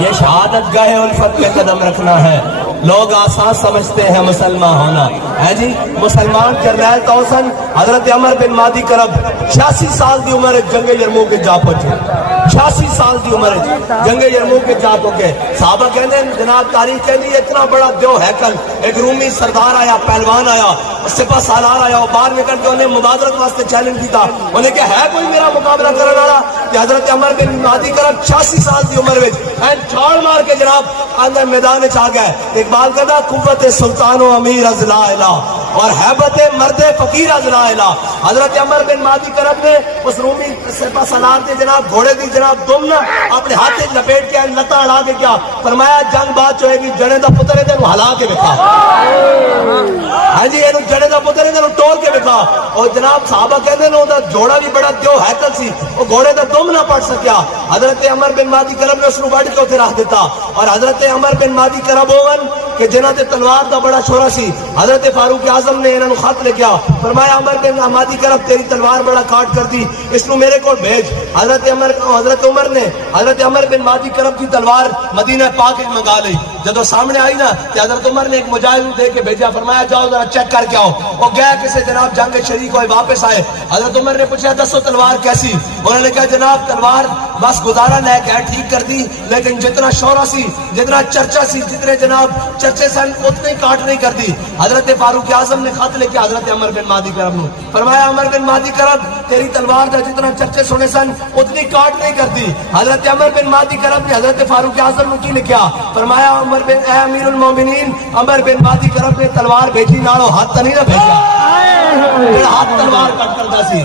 یہ شہادت گاہ الفت میں قدم رکھنا ہے. لوگ آسان سمجھتے ہیں مسلمان ہونا ہے جی. مسلمان جرنیل توسن حضرت عمر بن مادی کرب 86 سال دی عمر جنگ یرموک کے جا پہنچے. 86 سال دی عمر جنگ یرموک کے جا پہنچے. صحابہ کہتے ہیں جناب تاریخ کہتی ہے اتنا بڑا دیو ہیکل, ایک رومی سردار آیا, پہلوان آیا, سپہ سالار آیا, وہ باہر نکل کے انہیں مبادرت واسطے چیلنج کیتا. انہیں کہ ہے کوئی میرا مقابلہ کرنے والا؟ کہ حضرت عمر بن مادی کرب 86 سال دی عمر وچ چھاڑ مار کے جناب اندر میدان چ آ گئے. اقبال کہتا قوت سلطان و امیر از لا الہ اور حیبت مرد فقیر از لا الہ. حضرت عمر بن مادی کرب نے اس رومی سپہ سالار کے جناب گھوڑے دی جناب دم نہ اپنے ہاتھ لپیٹ کے لتا اڑا کے کیا فرمایا جنگ بات ہوئے گی, جنے دا پتر ہے تینوں ہلا کے بکھا. ہاں جی اینو جنے دا پتر ہے تینوں توڑ کے بکھا. اور جناب صحابہ کہتے ہیں انہوں جوڑا بھی بڑا دیو ہیکل سی, وہ گھوڑے دا دم نہ پڑ سکیا. حضرت عمر بن مادی کرب نے اس نو بڑھ کے اتنے رکھ دیتا. اور حضرت عمر بن مادی کرب ہوون کہ جنہاں تے تلوار دا بڑا شورا سی, حضرت فاروق اعظم نے انہاں نو خط لکھیا, فرمایا عمر بن مادی کرب تیری تلوار بڑا کاٹ کر دی, اس نو میرے کو بھیج. حضرت عمر نے حضرت عمر بن مادی کرب کی تلوار مدینہ پاک میں منگا لی. جب سامنے آئی نا کہ حضرت عمر نے ایک مجاہد دے کے بھیجا, فرمایا جاؤ ذرا چیک کر کے آؤ. وہ گیا کسی جناب جنگ شریک ہوئے, واپس آئے. حضرت عمر نے پوچھا دسو تلوار کیسی؟ انہوں نے کہا جناب تلوار بس گزارا لے کے ٹھیک کر دی, لیکن جتنا شورا سی, جتنا چرچا سی, جتنے جناب چرچے سن اتنے کاٹ نہیں کر دی. حضرت فاروق اعظم نے خط لے کے حضرت عمر بن مادی کرب نے فرمایا عمر بن مادی کرب تیری تلوار دا جتنا چرچے سنے سن اتنی کاٹ نہیں کر دی. حضرت عمر بن مادی کرب نے حضرت فاروق اعظم نے کی لکھیا, فرمایا عمر بن اے امیر المومنین عمر بن مادی کرب نے تلوار بھیجی نالو ہاتھ نہیں نہ بھیجا, ہاتھ تلوار کٹ کرتا سی.